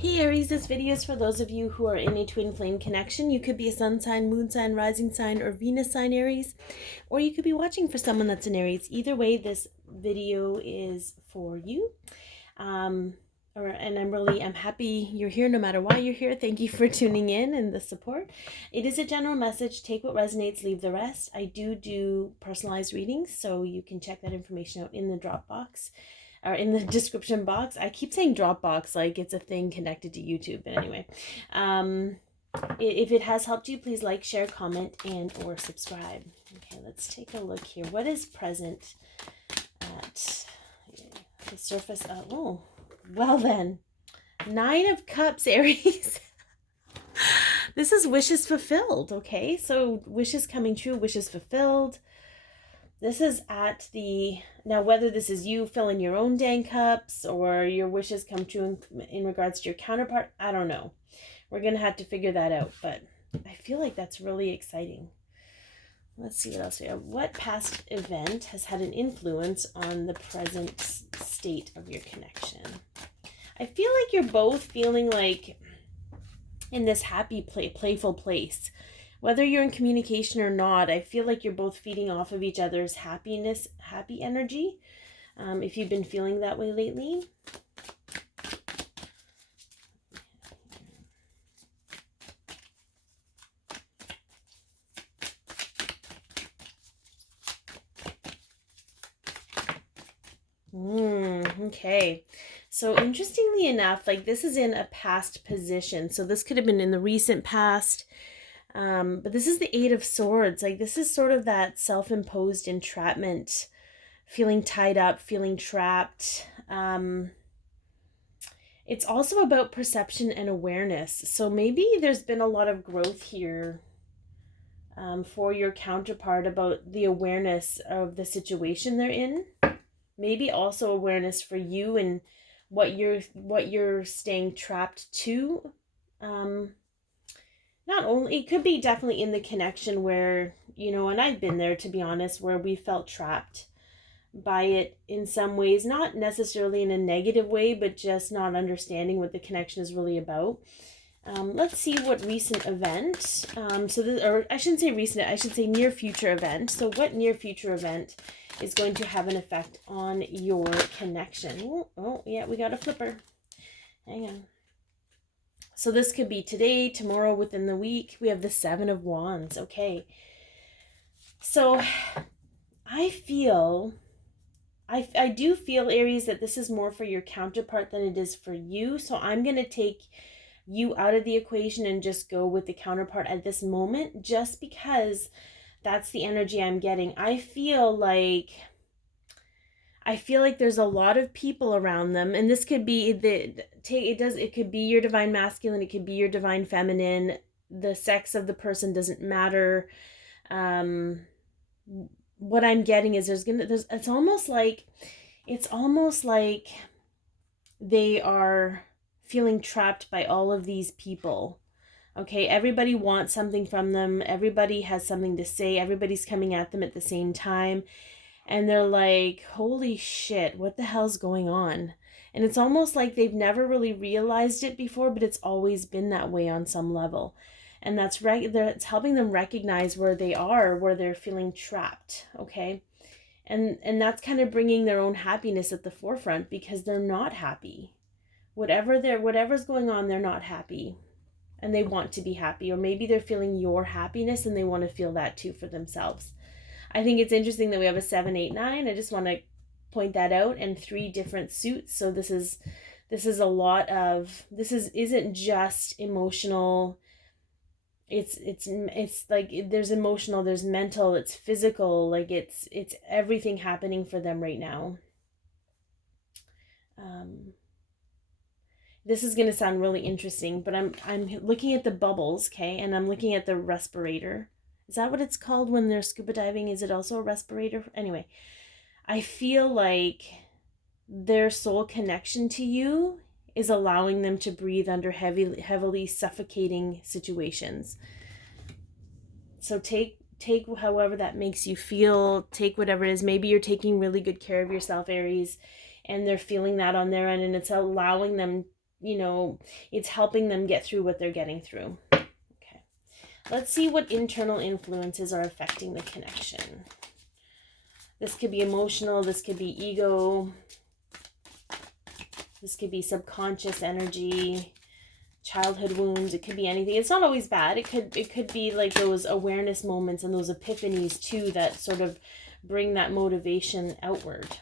Hey Aries, this video is for those of you who are in a twin flame connection. You could be a sun sign, moon sign, rising sign, or Venus sign Aries, or you could be watching for someone that's an Aries. Either way, this video is for you. And I'm happy you're here no matter why you're here. Thank you for tuning in and the support. It is a general message. Take what resonates, leave the rest. I do personalized readings, so you can check that information out in the Dropbox or in the description box. I keep saying Dropbox like it's a thing connected to YouTube, but anyway. If it has helped you, please like, share, comment, and or subscribe. Okay, let's take a look here. What is present at the surface of, oh, well then, 9 of Cups, Aries. This is wishes fulfilled, okay? So wishes coming true, wishes fulfilled. This is at the, now whether this is you filling your own dang cups or your wishes come true in regards to your counterpart, I don't know. We're going to have to figure that out, but I feel like that's really exciting. Let's see what else we have. What past event has had an influence on the present state of your connection? I feel like you're both feeling like in this happy, playful place. Whether you're in communication or not, I feel like you're both feeding off of each other's happiness, happy energy. If you've been feeling that way lately. Okay. So interestingly enough, like this is in a past position. So this could have been in the recent past. But this is the 8 of Swords. Like this is sort of that self-imposed entrapment, feeling tied up, feeling trapped. It's also about perception and awareness. So maybe there's been a lot of growth here for your counterpart about the awareness of the situation they're in. Maybe also awareness for you and what you're staying trapped to. Not only, it could be definitely in the connection where, you know, and I've been there, to be honest, where we felt trapped by it in some ways, not necessarily in a negative way, but just not understanding what the connection is really about. Let's see what recent event, or I shouldn't say recent, I should say near future event. So what near future event is going to have an effect on your connection? Oh yeah, we got a flipper. Hang on. So this could be today, tomorrow, within the week. We have the 7 of Wands. Okay. So I do feel, Aries, that this is more for your counterpart than it is for you. So I'm going to take you out of the equation and just go with the counterpart at this moment, just because that's the energy I'm getting. I feel like there's a lot of people around them, and this could be it could be your divine masculine, it could be your divine feminine. The sex of the person doesn't matter. What I'm getting is it's almost like they are feeling trapped by all of these people. Okay, everybody wants something from them. Everybody has something to say. Everybody's coming at them at the same time. And they're like, holy shit, what the hell's going on? And it's almost like they've never really realized it before, but it's always been that way on some level. And it's helping them recognize where they are, where they're feeling trapped, okay? And that's kind of bringing their own happiness at the forefront, because they're not happy. Whatever's going on, they're not happy. And they want to be happy. Or maybe they're feeling your happiness and they want to feel that too for themselves. I think it's interesting that we have a 7, 8, 9. I just want to point that out, and 3 different suits. So this is a lot of, isn't just emotional. It's like there's emotional, there's mental, it's physical, like it's everything happening for them right now. This is going to sound really interesting, but I'm looking at the bubbles, okay? And I'm looking at the respirator. Is that what it's called when they're scuba diving? Is it also a respirator? Anyway, I feel like their soul connection to you is allowing them to breathe under heavily suffocating situations. So take however that makes you feel. Take whatever it is. Maybe you're taking really good care of yourself, Aries, and they're feeling that on their end, and it's allowing them you know, it's helping them get through what they're getting through. Okay. Let's see what internal influences are affecting the connection. This could be emotional. This could be ego. This could be subconscious energy, childhood wounds. It could be anything. It's not always bad. It could be like those awareness moments and those epiphanies too that sort of bring that motivation outward.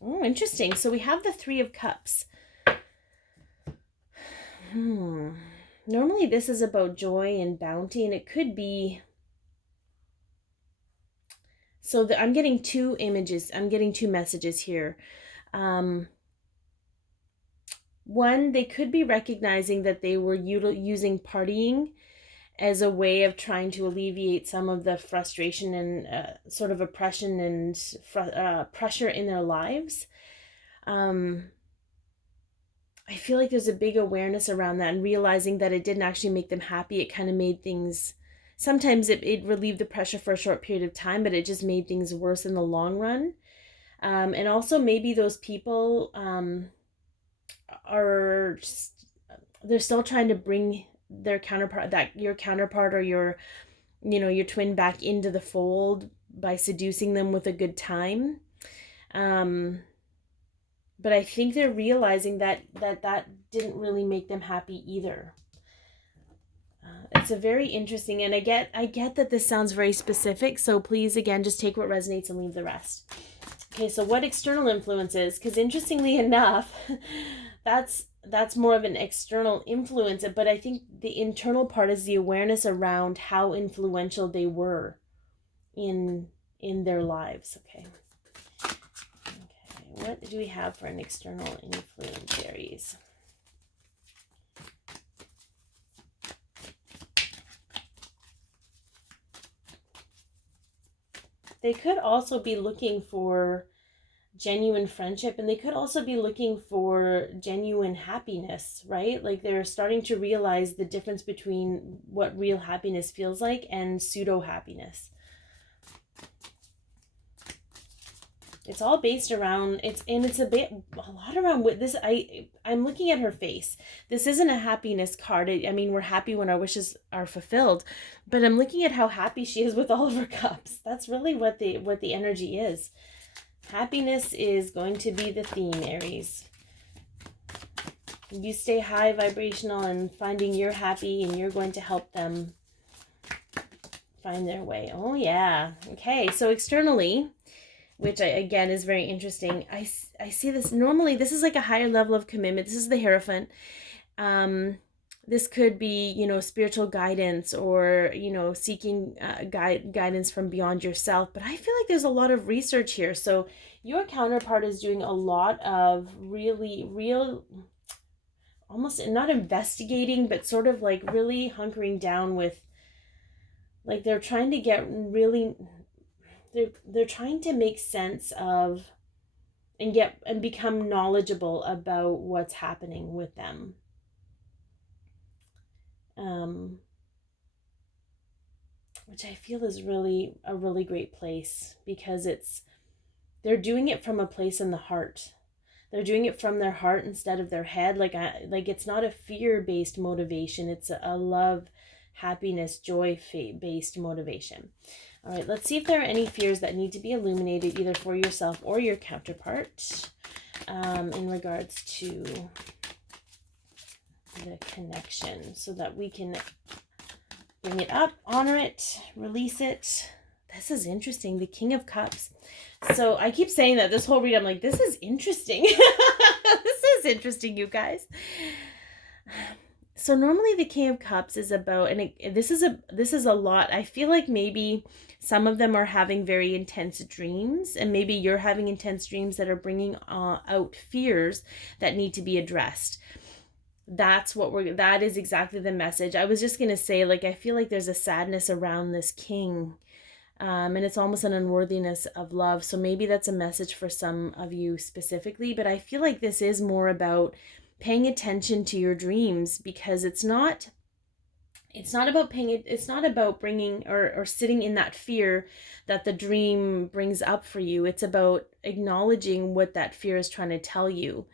Oh, interesting. So we have the Three of Cups. Normally this is about joy and bounty, and it could be... So I'm getting two images. I'm getting two messages here. One, they could be recognizing that they were using partying as a way of trying to alleviate some of the frustration and sort of oppression and pressure in their lives. I feel like there's a big awareness around that and realizing that it didn't actually make them happy. It kind of made things... Sometimes it relieved the pressure for a short period of time, but it just made things worse in the long run. And also maybe those people they're still trying to bring their counterpart, your counterpart or your twin back into the fold by seducing them with a good time. But I think they're realizing that didn't really make them happy either. It's a very interesting, and I get that this sounds very specific, so please, again, just take what resonates and leave the rest. Okay, so what external influences? Because interestingly enough, that's more of an external influence, but I think the internal part is the awareness around how influential they were in their lives. Okay, what do we have for an external influence, Aries? They could also be looking for genuine friendship, and they could also be looking for genuine happiness, right? Like they're starting to realize the difference between what real happiness feels like and pseudo happiness. It's all based around, it's a lot around with this. I'm looking at her face. This isn't a happiness card. I mean, we're happy when our wishes are fulfilled, but I'm looking at how happy she is with all of her cups. That's really what the energy is. Happiness is going to be the theme, Aries. You stay high vibrational and finding you're happy, and you're going to help them find their way. Oh yeah. Okay, so externally, which again is very interesting. I see this, normally this is like a higher level of commitment. This is the Hierophant. This could be, spiritual guidance or, seeking guidance from beyond yourself. But I feel like there's a lot of research here. So your counterpart is doing a lot of real, almost not investigating, but sort of like really hunkering down with, like they're trying to get really... They're trying to make sense of and become knowledgeable about what's happening with them. Which I feel is really a really great place, because they're doing it from a place in the heart. They're doing it from their heart instead of their head. Like it's not a fear-based motivation. It's a love, happiness, joy-based motivation. All right, let's see if there are any fears that need to be illuminated either for yourself or your counterpart in regards to the connection, so that we can bring it up, honor it, release it. This is interesting, the King of Cups. So I keep saying that this whole read, I'm like, this is interesting. This is interesting, you guys. So normally the King of Cups is about, and this is a lot. I feel like maybe some of them are having very intense dreams, and maybe you're having intense dreams that are bringing out fears that need to be addressed. That is exactly the message. I was just going to say, like, I feel like there's a sadness around this king, and it's almost an unworthiness of love. So maybe that's a message for some of you specifically, but I feel like this is more about paying attention to your dreams, because it's not It's not about paying it. It's not about bringing or sitting in that fear that the dream brings up for you. It's about acknowledging what that fear is trying to tell you,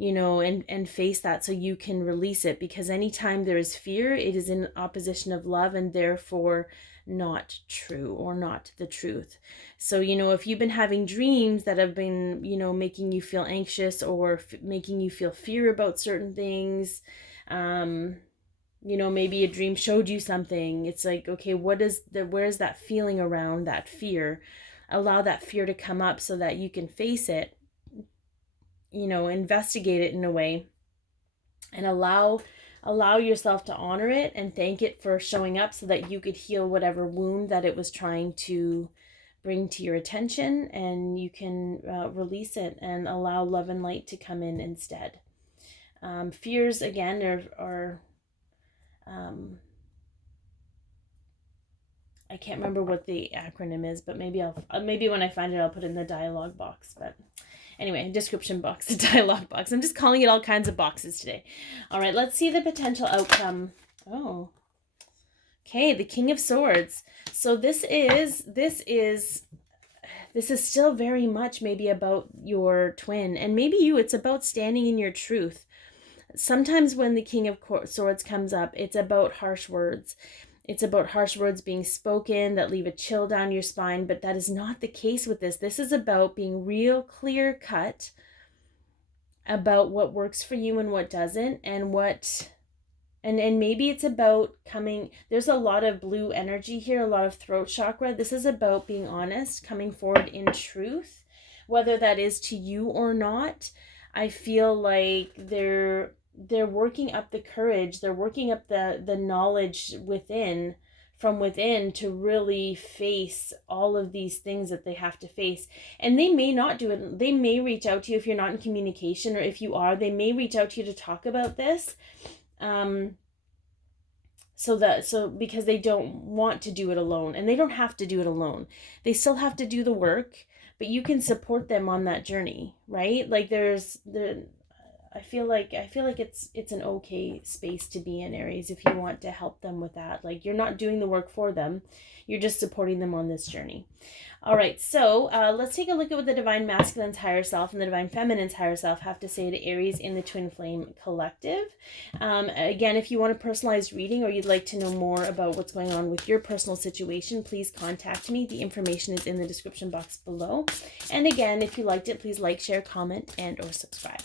and face that so you can release it. Because anytime there is fear, it is in opposition of love and therefore not true or not the truth. So, if you've been having dreams that have been, making you feel anxious or making you feel fear about certain things, maybe a dream showed you something. It's like, okay, where's that feeling around that fear? Allow that fear to come up so that you can face it, investigate it in a way, and allow yourself to honor it and thank it for showing up so that you could heal whatever wound that it was trying to bring to your attention, and you can release it and allow love and light to come in instead. Fears, again, are I can't remember what the acronym is, but maybe when I find it, I'll put it in the dialogue box. But anyway, description box, the dialogue box. I'm just calling it all kinds of boxes today. All right, let's see the potential outcome. Oh, okay, the King of Swords. So this is still very much maybe about your twin, and maybe it's about standing in your truth. Sometimes when the King of Swords comes up, it's about harsh words. It's about harsh words being spoken that leave a chill down your spine, but that is not the case with this. This is about being real clear cut about what works for you and what doesn't, and maybe it's about there's a lot of blue energy here, a lot of throat chakra. This is about being honest, coming forward in truth, whether that is to you or not. I feel like they're working up the courage, they're working up the knowledge from within to really face all of these things that they have to face. And they may not do it. They may reach out to you if you're not in communication, or if you are, they may reach out to you to talk about this. Because they don't want to do it alone, and they don't have to do it alone. They still have to do the work, but you can support them on that journey, right? Like I feel like it's an okay space to be in, Aries, if you want to help them with that. Like, you're not doing the work for them, you're just supporting them on this journey. All right, so let's take a look at what the Divine Masculine's higher self and the Divine Feminine's higher self have to say to Aries in the Twin Flame Collective. Again, if you want a personalized reading or you'd like to know more about what's going on with your personal situation, please contact me. The information is in the description box below. And again, if you liked it, please like, share, comment, and or subscribe.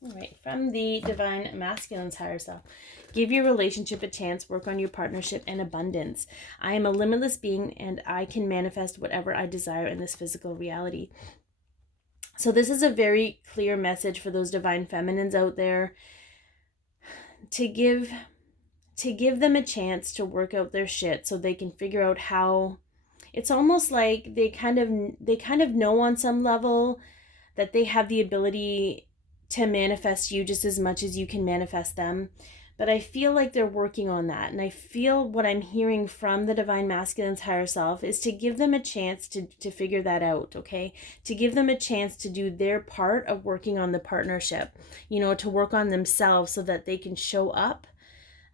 All right, from the Divine Masculine's higher self. Give your relationship a chance, work on your partnership and abundance. I am a limitless being and I can manifest whatever I desire in this physical reality. So this is a very clear message for those Divine Feminines out there to give them a chance to work out their shit so they can figure out how. It's almost like they kind of know on some level that they have the ability to manifest you just as much as you can manifest them. But I feel like they're working on that. And I feel what I'm hearing from the Divine Masculine's higher self is to give them a chance to figure that out, okay? To give them a chance to do their part of working on the partnership, to work on themselves so that they can show up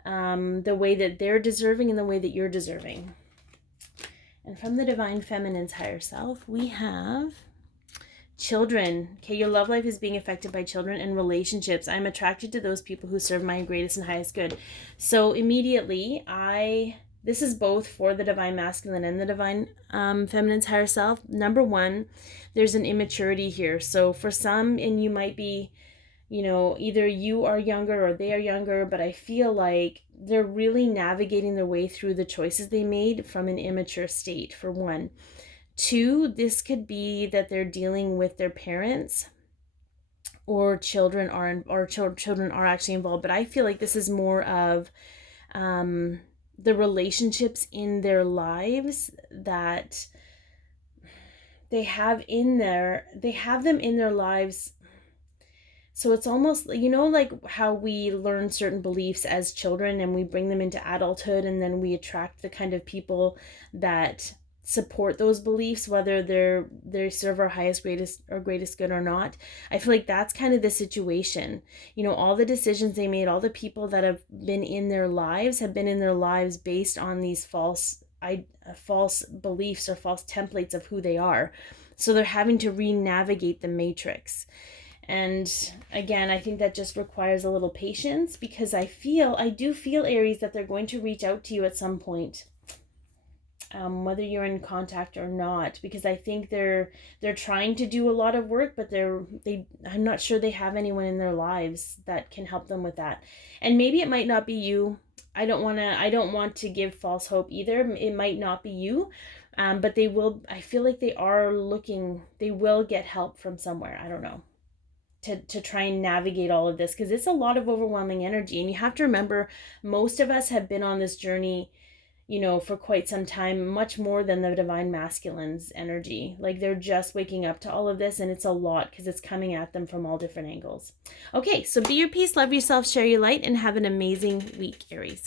the way that they're deserving and the way that you're deserving. And from the Divine Feminine's higher self, we have children. Okay, your love life is being affected by children and relationships. I'm attracted to those people who serve my greatest and highest good. So immediately, this is both for the Divine Masculine and the Divine Feminine's higher self. Number one, there's an immaturity here. So for some, and you might be, either you are younger or they are younger, but I feel like they're really navigating their way through the choices they made from an immature state, for one. Two, this could be that they're dealing with their parents, or children are actually involved. But I feel like this is more of the relationships in their lives that they have them in their lives So it's almost, you know, like how we learn certain beliefs as children and we bring them into adulthood, and then we attract the kind of people that support those beliefs, whether they serve our greatest good or not. I feel like that's kind of the situation. You know, all the decisions they made, all the people that have been in their lives have been in their lives based on these false beliefs or false templates of who they are. So they're having to re-navigate the matrix. And again, I think that just requires a little patience, because I do feel, Aries, that they're going to reach out to you at some point, whether you're in contact or not, because I think they're trying to do a lot of work, but I'm not sure they have anyone in their lives that can help them with that. And maybe it might not be you. I don't want to give false hope either. It might not be you. But I feel like they will get help from somewhere. I don't know. To try and navigate all of this, because it's a lot of overwhelming energy. And you have to remember, most of us have been on this journey, you know, for quite some time, much more than the divine masculine's energy. Like, they're just waking up to all of this, and it's a lot because it's coming at them from all different angles. Okay, so be your peace, love yourself, share your light, and have an amazing week, Aries.